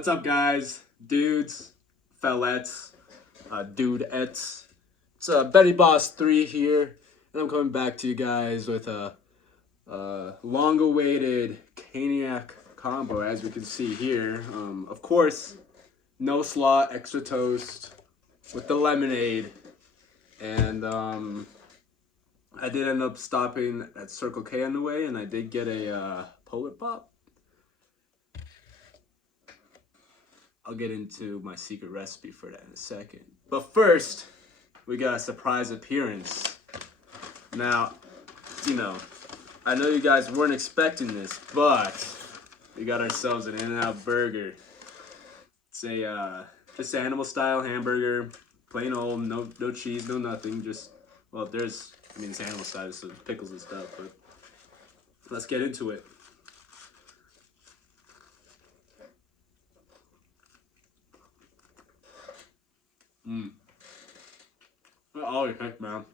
What's up, guys, dudes, fellettes, dudeettes? It's Betty Boss 3 here, and I'm coming back to you guys with a long-awaited Caniac combo, as we can see here. Of course, no slaw, extra toast with the lemonade, and I did end up stopping at Circle K on the way, and I did get a Polar Pop. I'll get into my secret recipe for that in a second. But first, we got a surprise appearance. Now, I know you guys weren't expecting this, but we got ourselves an In-N-Out burger. It's a just animal style hamburger, plain old, no cheese, no nothing. Just, well, it's animal style, so pickles and stuff. But let's get into it. Oh, heck, man.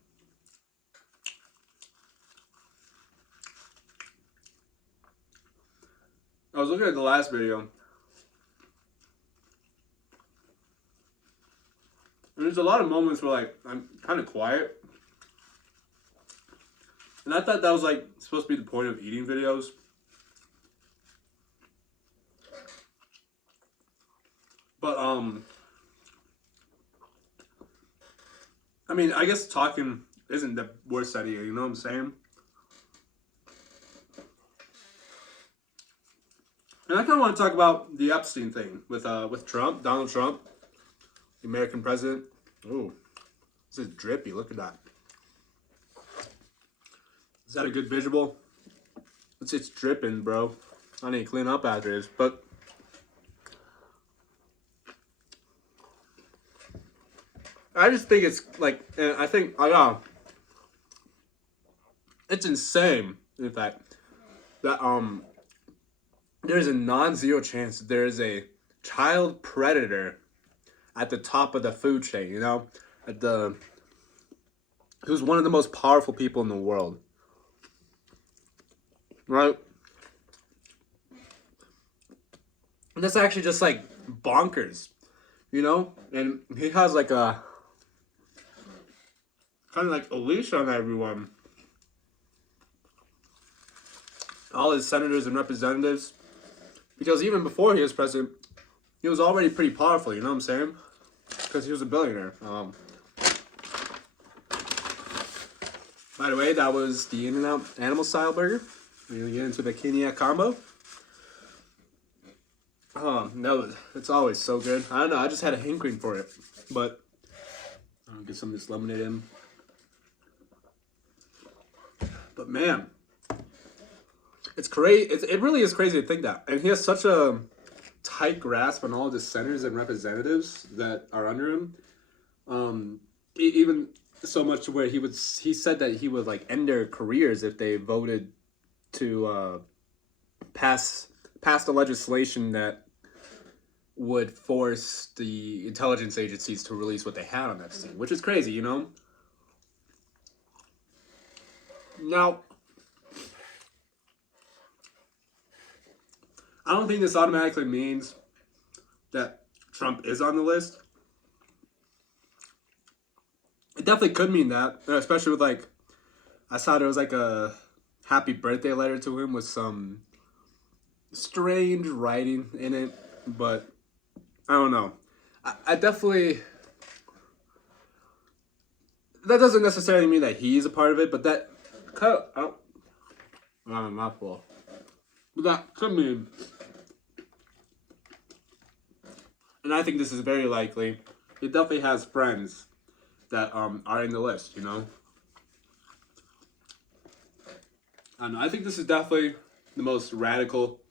I was looking at the last video, and there's a lot of moments where I'm kind of quiet, and I thought that was supposed to be the point of eating videos. But I guess talking isn't the worst idea, you know what I'm saying? And I kind of want to talk about the Epstein thing with Trump, Donald Trump, the American president. Oh, this is drippy. Look at that. Is that a good visual? It's dripping, bro. I need to clean up after this, but I just think it's it's insane, in fact, that there's a non-zero chance that there is a child predator at the top of the food chain, who's one of the most powerful people in the world, right? And that's actually just bonkers, and he has a kind of a leash on everyone. All his senators and representatives. Because even before he was president, he was already pretty powerful, you know what I'm saying? Because he was a billionaire. By the way, that was the In-N-Out animal style burger. We're going to get into the Caniac combo. It's always so good. I don't know, I just had a hankering for it. But I'll get some of this lemonade in. But man, it's crazy. It really is crazy to think that. And he has such a tight grasp on all of his senators and representatives that are under him. Even so much where he said that he would end their careers if they voted to pass the legislation that would force the intelligence agencies to release what they had on Epstein, which is crazy, Now, I don't think this automatically means that Trump is on the list. It definitely could mean that, especially with I saw there was a happy birthday letter to him with some strange writing in it, but I don't know. I definitely, that doesn't necessarily mean that he's a part of it, but that kind of, I'm a mouthful. But that could mean, and I think this is very likely, he definitely has friends that are in the list, I don't know. I think this is definitely the most radical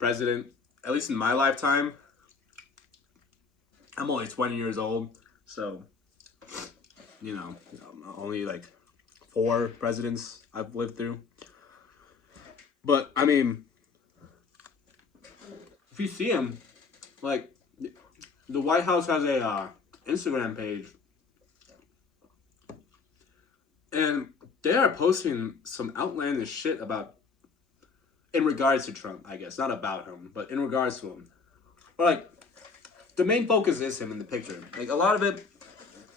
president, at least in my lifetime. I'm only 20 years old, so, only 4 presidents I've lived through. But, if you see him, the White House has a Instagram page, and they are posting some outlandish shit in regards to Trump, I guess. Not about him, but in regards to him. Or like, the main focus is him in the picture. Like a lot of it,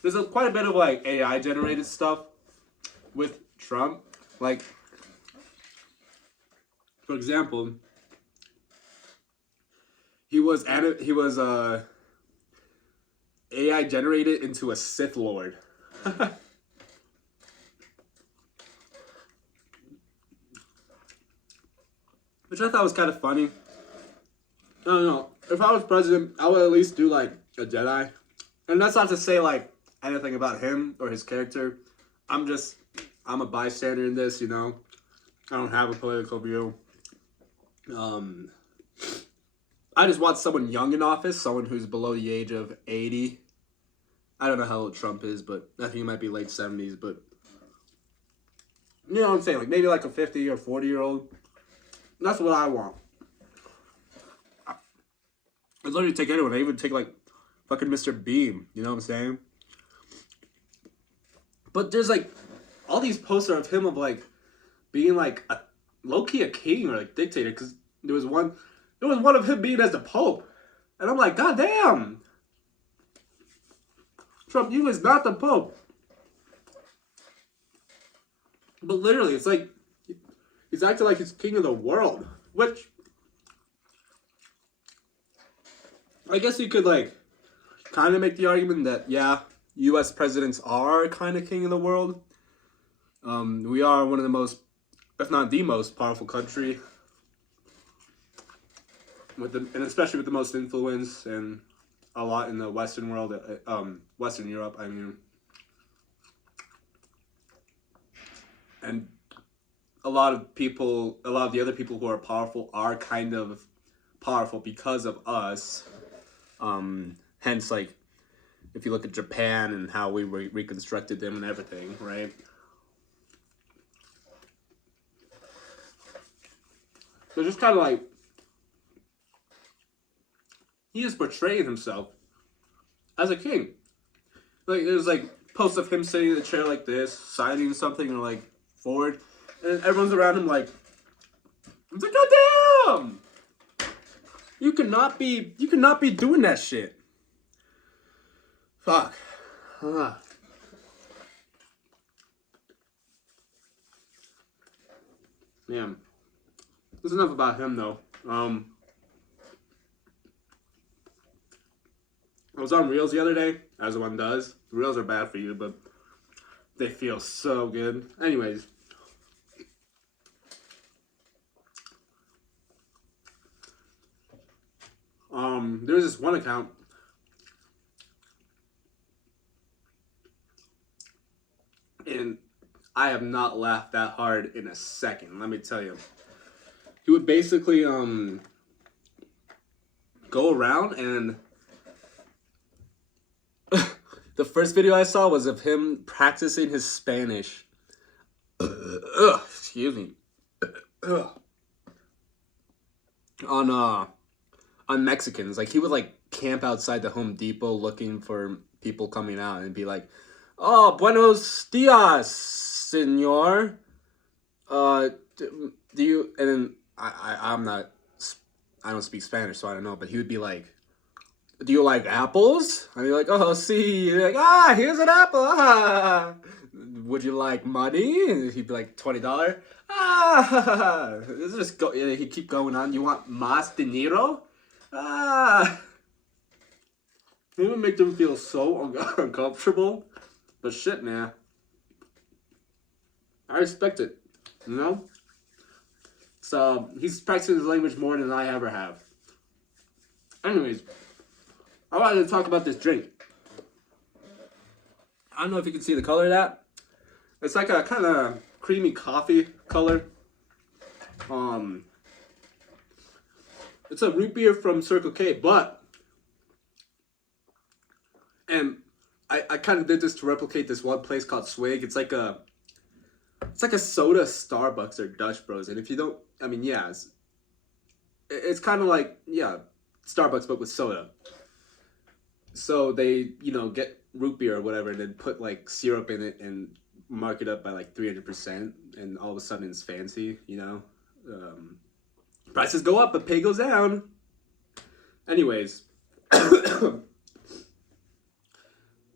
there's quite a bit of like AI generated stuff with Trump. Like, for example, he was AI generated into a Sith Lord. Which I thought was kind of funny. I don't know. If I was president, I would at least do like a Jedi. And that's not to say like anything about him or his character. I'm a bystander in this, you know. I don't have a political view. I just want someone young in office, someone who's below the age of 80. I don't know how old Trump is, but I think he might be late 70s, but you know what I'm saying? Like maybe like a 50 or 40-year-old. That's what I want. I'd literally take anyone. I even take like fucking Mr. Beam. You know what I'm saying? But there's like all these posters of him of like being like a low-key a king or like dictator, because there was one of him being as the Pope. And I'm like, God damn! Trump, you is not the Pope. But literally, it's like he's acting like he's king of the world. Which I guess you could like kind of make the argument that yeah, US presidents are kind of king of the world. We are one of the most, if not the most powerful country, and especially with the most influence and a lot in the Western world, Western Europe, I mean. And a lot of the other people who are powerful are kind of powerful because of us. Hence, like, if you look at Japan and how we reconstructed them and everything, right? So just kind of like, he is portraying himself as a king. Like, there's like posts of him sitting in a chair like this, signing something, or like forward, and everyone's around him like, it's like, God damn! You cannot be doing that shit. Fuck. Man. That's enough about him though. I was on Reels the other day, as one does. Reels are bad for you, but they feel so good. Anyways. There's this one account. And I have not laughed that hard in a second, let me tell you. He would basically, go around and the first video I saw was of him practicing his Spanish. Excuse me. On Mexicans. Like, he would like camp outside the Home Depot looking for people coming out and be like, "Oh, buenos dias, senor. Do you?" And then I don't speak Spanish, so I don't know. But he would be like, "Do you like apples?" And you're like, "Oh, see." You're like, here's an apple. Ah. Would you like money? And he'd be like, $20. It's just go. He'd keep going on. You want más dinero? It would make them feel so uncomfortable. But shit, man. I respect it. You know? So, he's practicing his language more than I ever have. Anyways, I wanted to talk about this drink. I don't know if you can see the color of that. It's like a kind of creamy coffee color. It's a root beer from Circle K, but, and I kind of did this to replicate this one place called Swig. It's like a soda Starbucks or Dutch Bros. And if you don't, I mean, yeah, it's kind of like, yeah, Starbucks, but with soda. So they, you know, get root beer or whatever and then put like syrup in it and mark it up by like 300%. And all of a sudden it's fancy, you know. Prices go up, but pay goes down. Anyways,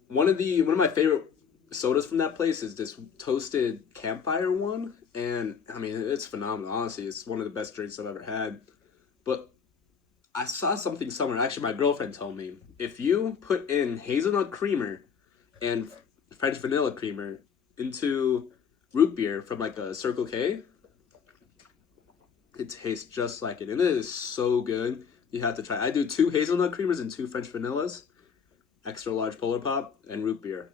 one of my favorite sodas from that place is this toasted campfire one, and I mean it's phenomenal. Honestly, it's one of the best drinks I've ever had. But I saw something somewhere. Actually, my girlfriend told me if you put in hazelnut creamer and French vanilla creamer into root beer from like a Circle K, it tastes just like it, and it is so good. You have to try. I do 2 hazelnut creamers and 2 French vanillas, extra large Polar Pop, and root beer.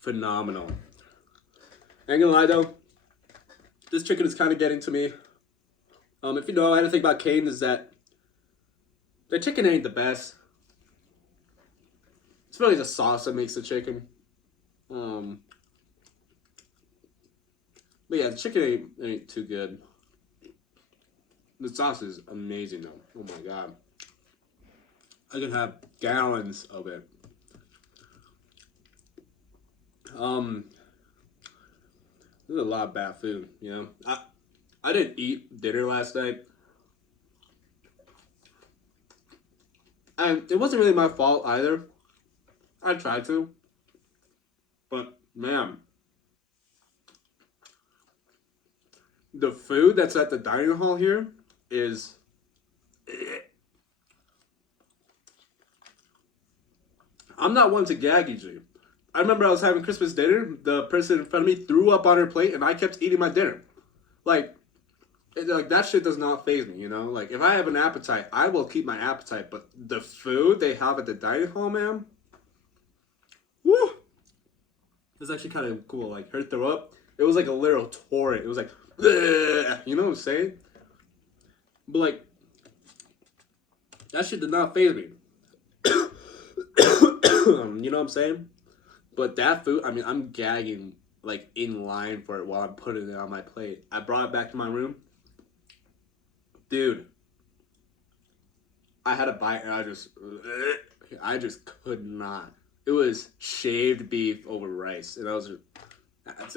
Phenomenal. Ain't gonna lie though, this chicken is kind of getting to me. If you know anything about Cane, is that the chicken ain't the best. It's really the sauce that makes the chicken. But yeah, the chicken ain't too good. The sauce is amazing though. Oh my god. I can have gallons of it. This is a lot of bad food, you know. I didn't eat dinner last night. And it wasn't really my fault either. I tried to. But man, the food that's at the dining hall here is I'm not one to gag easily. I remember I was having Christmas dinner. The person in front of me threw up on her plate, and I kept eating my dinner. Like that shit does not faze me, you know? Like, if I have an appetite, I will keep my appetite. But the food they have at the dining hall, man, woo! It's actually kind of cool. Like, her throw up, it was like a literal torrent. It was like, bleh, you know what I'm saying? But, like, that shit did not faze me. You know what I'm saying? But that food, I mean, I'm gagging, like, in line for it while I'm putting it on my plate. I brought it back to my room. Dude, I had a bite and I just could not. It was shaved beef over rice. And that's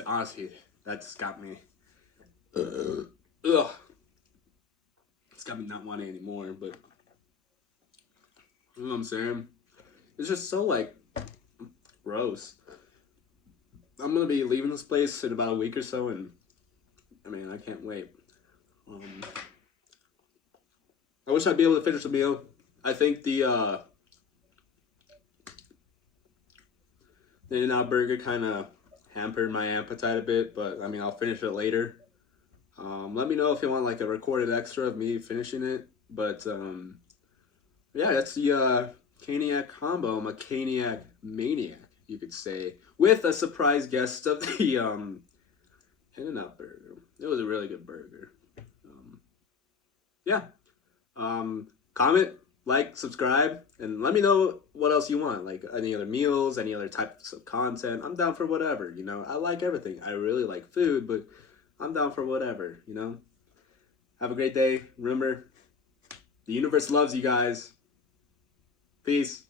honestly, that just got me, ugh. It's got me not wanting anymore, but, you know what I'm saying? It's just so, like, gross. I'm gonna be leaving this place in about a week or so, and I mean, I can't wait. I wish I'd be able to finish the meal. I think the In-N-Out burger kind of hampered my appetite a bit, but I mean, I'll finish it later. Let me know if you want like a recorded extra of me finishing it. But yeah, that's the Caniac combo. I'm a Caniac Maniac, you could say, with a surprise guest of the In-N-Out burger. It was a really good burger. Yeah. Comment, like, subscribe, and let me know what else you want. Like any other meals, any other types of content. I'm down for whatever, you know. I like everything. I really like food, but I'm down for whatever, you know. Have a great day. Remember, the universe loves you guys. Peace.